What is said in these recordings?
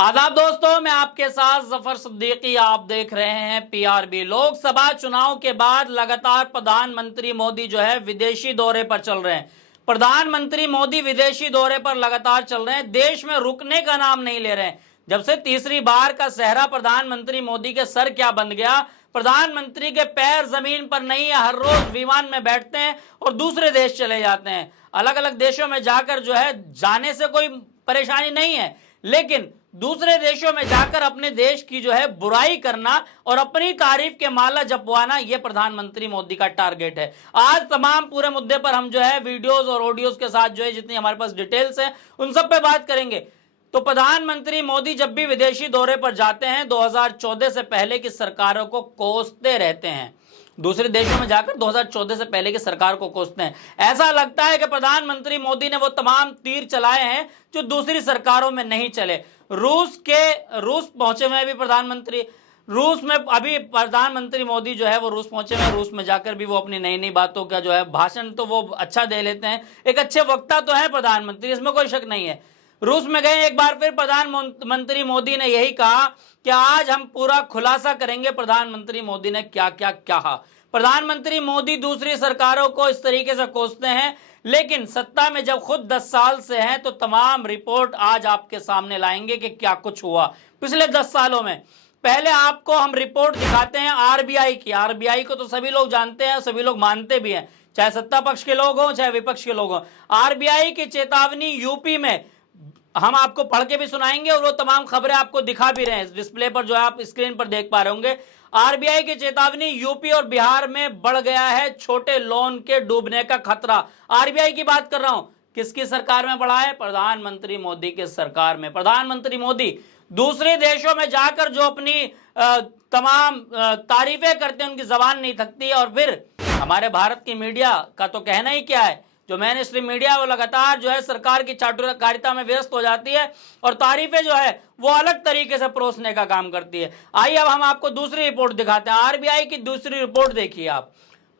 आदाब दोस्तों, मैं आपके साथ जफर सिद्दीकी। आप देख रहे हैं पीआरबी। लोकसभा चुनाव के बाद लगातार प्रधानमंत्री मोदी जो है विदेशी दौरे पर चल रहे हैं। प्रधानमंत्री मोदी विदेशी दौरे पर लगातार चल रहे हैं, देश में रुकने का नाम नहीं ले रहे हैं। जब से तीसरी बार का सेहरा प्रधानमंत्री मोदी के सर क्या बन गया। प्रधानमंत्री के पैर जमीन पर नहीं है, हर रोज विमान में बैठते हैं और दूसरे देश चले जाते हैं। अलग अलग देशों में जाकर जो है जाने से कोई परेशानी नहीं है, लेकिन दूसरे देशों में जाकर अपने देश की जो है बुराई करना और अपनी तारीफ के माला जपवाना, यह प्रधानमंत्री मोदी का टारगेट है। आज तमाम पूरे मुद्दे पर हम जो है वीडियोस और ऑडियोज के साथ जो है जितनी हमारे पास डिटेल्स है उन सब पे बात करेंगे। तो प्रधानमंत्री मोदी जब भी विदेशी दौरे पर जाते हैं 2014 से पहले की सरकारों को कोसते रहते हैं। दूसरे देशों में जाकर 2014 से पहले की सरकार को कोसते हैं। ऐसा लगता है कि प्रधानमंत्री मोदी ने वो तमाम तीर चलाए हैं जो दूसरी सरकारों में नहीं चले। रूस पहुंचे हुए भी प्रधानमंत्री, रूस में अभी प्रधानमंत्री मोदी जो है वो रूस पहुंचे हुए। रूस में जाकर भी वो अपनी नई नई बातों का जो है भाषण तो वो अच्छा दे लेते हैं। एक अच्छे वक्ता तो है प्रधानमंत्री, इसमें कोई शक नहीं है। रूस में गए, एक बार फिर प्रधानमंत्री मोदी ने यही कहा कि आज हम पूरा खुलासा करेंगे प्रधानमंत्री मोदी ने क्या क्या कहा। प्रधानमंत्री मोदी दूसरी सरकारों को इस तरीके से कोसते हैं, लेकिन सत्ता में जब खुद 10 साल से हैं तो तमाम रिपोर्ट आज आपके सामने लाएंगे कि क्या कुछ हुआ पिछले 10 सालों में। पहले आपको हम रिपोर्ट दिखाते हैं आरबीआई की। आरबीआई को तो सभी लोग जानते हैं, सभी लोग मानते भी हैं, चाहे सत्ता पक्ष के लोग हों चाहे विपक्ष के लोग हों। आरबीआई की चेतावनी यूपी में हम आपको पढ़ के भी सुनाएंगे और वो तमाम खबरें आपको दिखा भी रहे हैं डिस्प्ले पर, जो आप स्क्रीन पर देख पा रहे होंगे। आरबीआई की चेतावनी, यूपी और बिहार में बढ़ गया है छोटे लोन के डूबने का खतरा। आरबीआई की बात कर रहा हूं, किसकी सरकार में बढ़ा है? प्रधानमंत्री मोदी के सरकार में। प्रधानमंत्री मोदी दूसरे देशों में जाकर जो अपनी तमाम तारीफें करते हैं, उनकी जबान नहीं थकती। और फिर हमारे भारत की मीडिया का तो कहना ही क्या है, जो मेन स्ट्रीम मीडिया वो लगातार जो है सरकार की चाटुकारिता में व्यस्त हो जाती है और तारीफें जो है वो अलग तरीके से परोसने का काम करती है। आइए अब हम आपको दूसरी रिपोर्ट दिखाते हैं। आरबीआई की दूसरी रिपोर्ट देखिए आप।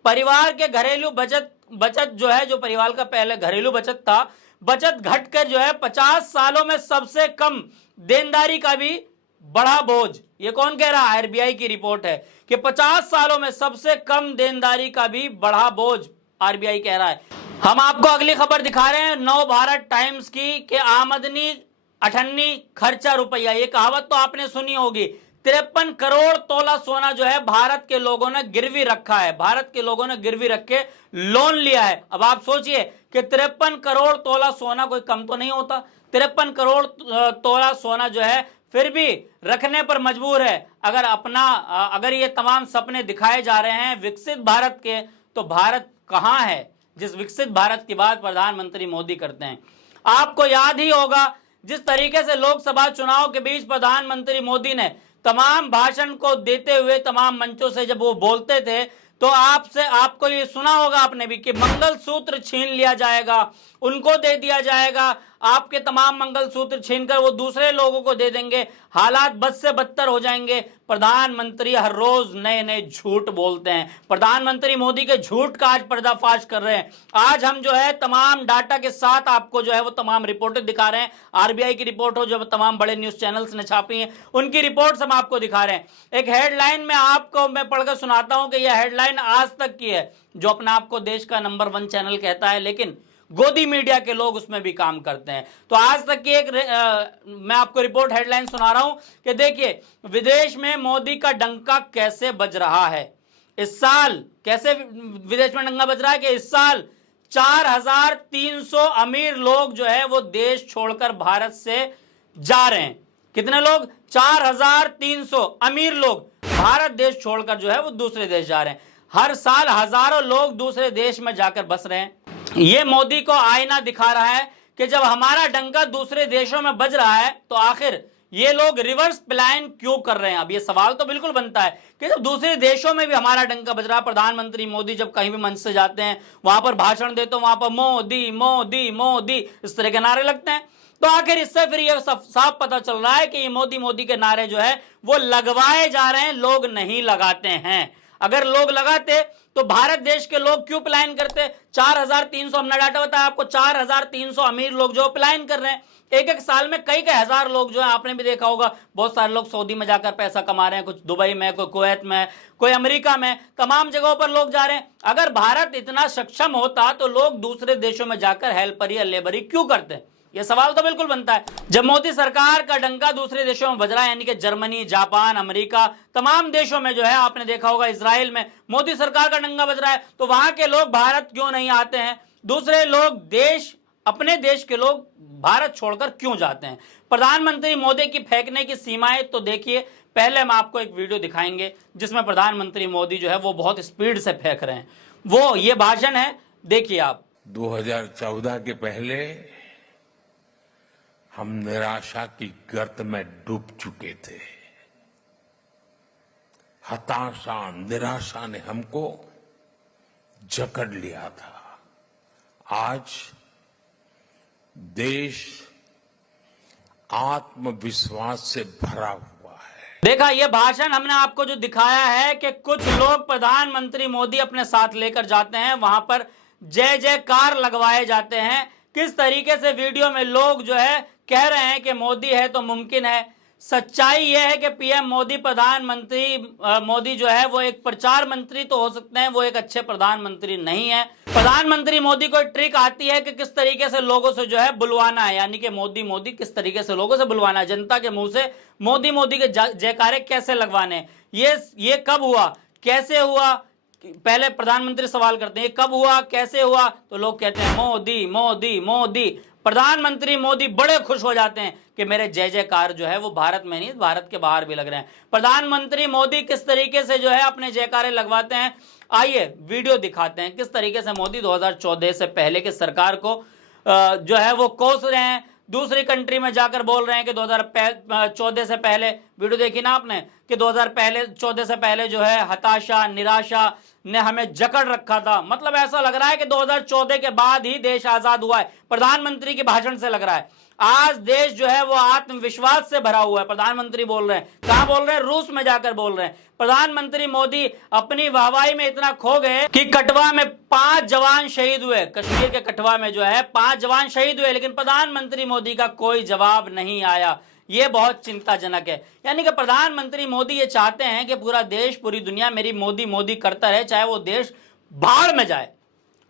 परिवार के घरेलू बचत जो है, जो परिवार का पहले घरेलू बचत था, बचत घटकर जो है 50 सालों में सबसे कम देनदारी का भी बढ़ा बोझ। ये कौन कह रहा है? आरबीआई की रिपोर्ट है कि 50 सालों में सबसे कम देनदारी का भी बढ़ा बोझ, आरबीआई कह रहा है। हम आपको अगली खबर दिखा रहे हैं नव भारत टाइम्स की कि आमदनी अठन्नी खर्चा रुपया। ये कहावत तो आपने सुनी होगी। 53 करोड़ तोला सोना जो है भारत के लोगों ने गिरवी रखा है। भारत के लोगों ने गिरवी रख के लोन लिया है। अब आप सोचिए कि 53 करोड़ तोला सोना कोई कम तो नहीं होता। 53 करोड़ तोला सोना जो है फिर भी रखने पर मजबूर है। अगर ये तमाम सपने दिखाए जा रहे हैं विकसित भारत के, तो भारत कहां है जिस विकसित भारत की बात प्रधानमंत्री मोदी करते हैं? आपको याद ही होगा जिस तरीके से लोकसभा चुनाव के बीच प्रधानमंत्री मोदी ने तमाम भाषण को देते हुए तमाम मंचों से जब वो बोलते थे, तो आपको ये सुना होगा आपने भी कि मंगलसूत्र छीन लिया जाएगा, उनको दे दिया जाएगा। आपके तमाम मंगलसूत्र छीनकर वो दूसरे लोगों को दे देंगे, हालात बद से बदतर हो जाएंगे। प्रधानमंत्री हर रोज नए नए झूठ बोलते हैं। प्रधानमंत्री मोदी के झूठ का आज पर्दाफाश कर रहे हैं। आज हम जो है तमाम डाटा के साथ आपको जो है वो तमाम रिपोर्टें दिखा रहे हैं। आरबीआई की रिपोर्ट हो, जो तमाम बड़े न्यूज चैनल्स ने छापी हैं, उनकी रिपोर्ट्स हम आपको दिखा रहे हैं। एक हेडलाइन में आपको मैं पढ़कर सुनाता हूं कि यह हेडलाइन आज तक की है, जो अपने आप को देश का नंबर 1 चैनल कहता है, लेकिन गोदी मीडिया के लोग उसमें भी काम करते हैं। तो आज तक की मैं आपको रिपोर्ट हेडलाइन सुना रहा हूं कि देखिए, विदेश में मोदी का डंका कैसे बज रहा है। इस साल कैसे विदेश में डंका बज रहा है कि इस साल 4300 अमीर लोग जो है वो देश छोड़कर भारत से जा रहे हैं। कितने लोग? 4300 अमीर लोग भारत देश छोड़कर जो है वो दूसरे देश जा रहे हैं। हर साल हजारों लोग दूसरे देश में जाकर बस रहे हैं। ये मोदी को आईना दिखा रहा है कि जब हमारा डंका दूसरे देशों में बज रहा है तो आखिर ये लोग रिवर्स प्लान क्यों कर रहे हैं। अब ये सवाल तो बिल्कुल बनता है कि जब दूसरे देशों में भी हमारा डंका बज रहा है, प्रधानमंत्री मोदी जब कहीं भी मंच से जाते हैं, वहां पर भाषण देते हैं, वहां पर मोदी मोदी मोदी इस तरह के नारे लगते हैं, तो आखिर इससे फिर ये साफ पता चल रहा है कि ये मोदी मोदी के नारे जो है वो लगवाए जा रहे हैं, लोग नहीं लगाते हैं। अगर लोग लगाते तो भारत देश के लोग क्यों पलायन करते? 4300, हमने डाटा बताया आपको, 4300 अमीर लोग जो पलायन कर रहे हैं। एक एक साल में कई कई हजार लोग जो है, आपने भी देखा होगा, बहुत सारे लोग सऊदी में जाकर पैसा कमा रहे हैं, कुछ दुबई में, कोई कुवैत में, कोई अमेरिका में, तमाम जगहों पर लोग जा रहे हैं। अगर भारत इतना सक्षम होता तो लोग दूसरे देशों में जाकर हेल्परी या लेबरी क्यों करते हैं? यह सवाल तो बिल्कुल बनता है। जब मोदी सरकार का डंका दूसरे देशों में बज रहा है, यानी कि जर्मनी, जापान, अमेरिका, तमाम देशों में जो है, आपने देखा होगा इजराइल में मोदी सरकार का डंका बज रहा है, तो वहां के लोग भारत क्यों नहीं आते हैं? दूसरे लोग देश, अपने देश के लोग भारत छोड़कर क्यों जाते हैं? प्रधानमंत्री मोदी की फेंकने की सीमाएं तो देखिए। पहले हम आपको एक वीडियो दिखाएंगे जिसमें प्रधानमंत्री मोदी जो है वो बहुत स्पीड से फेंक रहे हैं। वो ये भाषण है, देखिए आप। 2014 के पहले हम निराशा की गर्त में डूब चुके थे। हताशा, निराशा ने हमको जकड़ लिया था। आज देश आत्मविश्वास से भरा हुआ है। देखा, यह भाषण हमने आपको जो दिखाया है कि कुछ लोग प्रधानमंत्री मोदी अपने साथ लेकर जाते हैं, वहां पर जय जयकार लगवाए जाते हैं। किस तरीके से वीडियो में लोग जो है कह रहे हैं कि मोदी है तो मुमकिन है। सच्चाई यह है कि पीएम मोदी, प्रधानमंत्री मोदी जो है वो एक प्रचार मंत्री तो हो सकते हैं, वो एक अच्छे प्रधानमंत्री नहीं है। प्रधानमंत्री मोदी को ट्रिक आती है कि किस तरीके से लोगों से जो है बुलवाना है, यानी कि मोदी मोदी किस तरीके से लोगों से बुलवाना है, जनता के मुंह से मोदी मोदी के जयकारे कैसे लगवाने। ये कब हुआ, कैसे हुआ? पहले प्रधानमंत्री सवाल करते हैं ये कब हुआ, कैसे हुआ, तो लोग कहते हैं मोदी मोदी मोदी। प्रधानमंत्री मोदी बड़े खुश हो जाते हैं कि मेरे जय जयकार जो है वो भारत में नहीं, भारत के बाहर भी लग रहे हैं। प्रधानमंत्री मोदी किस तरीके से जो है अपने जयकारे लगवाते हैं, आइए वीडियो दिखाते हैं। किस तरीके से मोदी 2014 से पहले की सरकार को जो है वो कोस रहे हैं, दूसरी कंट्री में जाकर बोल रहे हैं कि 2014 से पहले, वीडियो देखी ना आपने, कि 2014 से पहले जो है हताशा, निराशा ने हमें जकड़ रखा था। मतलब ऐसा लग रहा है कि 2014 के बाद ही देश आजाद हुआ है, प्रधानमंत्री के भाषण से लग रहा है। आज देश जो है वो आत्मविश्वास से भरा हुआ है। प्रधानमंत्री बोल रहे हैं, कहां बोल रहे हैं? रूस में जाकर बोल रहे हैं। प्रधानमंत्री मोदी अपनी वाहवाही में इतना खो गए कि कठवा में 5 जवान शहीद हुए, कश्मीर के कठवा में जो है 5 जवान शहीद हुए, लेकिन प्रधानमंत्री मोदी का कोई जवाब नहीं आया। ये बहुत चिंताजनक है। यानी कि प्रधानमंत्री मोदी ये चाहते हैं कि पूरा देश, पूरी दुनिया मेरी मोदी मोदी करता रहे, चाहे वो देश भाड़ में जाए,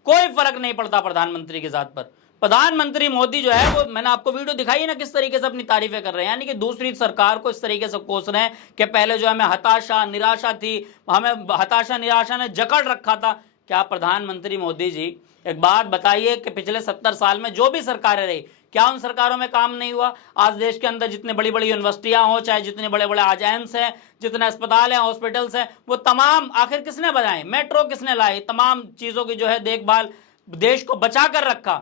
कोई फर्क नहीं पड़ता प्रधानमंत्री के जात पर। प्रधानमंत्री मोदी जो है वो, मैंने आपको वीडियो दिखाई ना किस तरीके से अपनी तारीफें कर रहे हैं, यानी कि दूसरी सरकार को इस तरीके से कोस रहे हैं कि पहले जो हमें हताशा निराशा थी, हमें हताशा निराशा ने जकड़ रखा था। क्या प्रधानमंत्री मोदी जी एक बात बताइए कि पिछले 70 साल में जो भी सरकारें रही, क्या उन सरकारों में काम नहीं हुआ? आज देश के अंदर जितनी बड़ी बड़ी यूनिवर्सिटियां हो, चाहे जितने बड़े बड़े आज एम्स हैं, जितने अस्पताल हैं, हॉस्पिटल्स हैं, वो तमाम आखिर किसने बनाए? मेट्रो किसने लाई? तमाम चीजों की जो है देखभाल, देश को बचा कर रखा।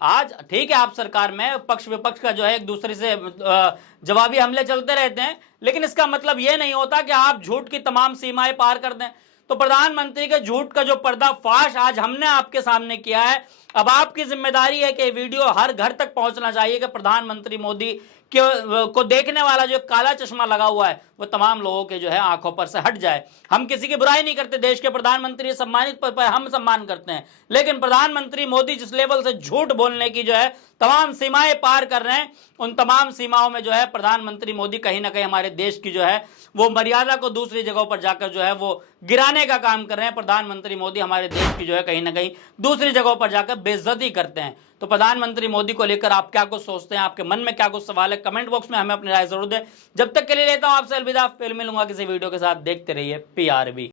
आज ठीक है, आप सरकार में पक्ष विपक्ष का जो है एक दूसरे से जवाबी हमले चलते रहते हैं, लेकिन इसका मतलब यह नहीं होता कि आप झूठ की तमाम सीमाएं पार कर दें। तो प्रधानमंत्री के झूठ का जो पर्दाफाश आज हमने आपके सामने किया है, अब आपकी जिम्मेदारी है कि वीडियो हर घर तक पहुंचना चाहिए कि प्रधानमंत्री मोदी को देखने वाला जो काला चश्मा लगा हुआ है वो तमाम लोगों के जो है आंखों पर से हट जाए। हम किसी की बुराई नहीं करते, देश के प्रधानमंत्री सम्मानित पद पर हम सम्मान करते हैं, लेकिन प्रधानमंत्री मोदी जिस लेवल से झूठ बोलने की जो है तमाम सीमाएं पार कर रहे हैं, उन तमाम सीमाओं में जो है प्रधानमंत्री मोदी कहीं ना कहीं हमारे देश की जो है वो मर्यादा को दूसरी जगहों पर जाकर जो है वो गिराने का काम कर रहे हैं। प्रधानमंत्री मोदी हमारे देश की जो है कहीं ना कहीं दूसरी जगहों पर जाकर बेइज्जती करते हैं। तो प्रधानमंत्री मोदी को लेकर आप क्या कुछ सोचते हैं, आपके मन में क्या कुछ सवाल है, कमेंट बॉक्स में हमें अपनी राय जरूर दें। जब तक के लिए लेता हूं आपसे अलविदा, फिर मिलूंगा किसी वीडियो के साथ। देखते रहिए PRB।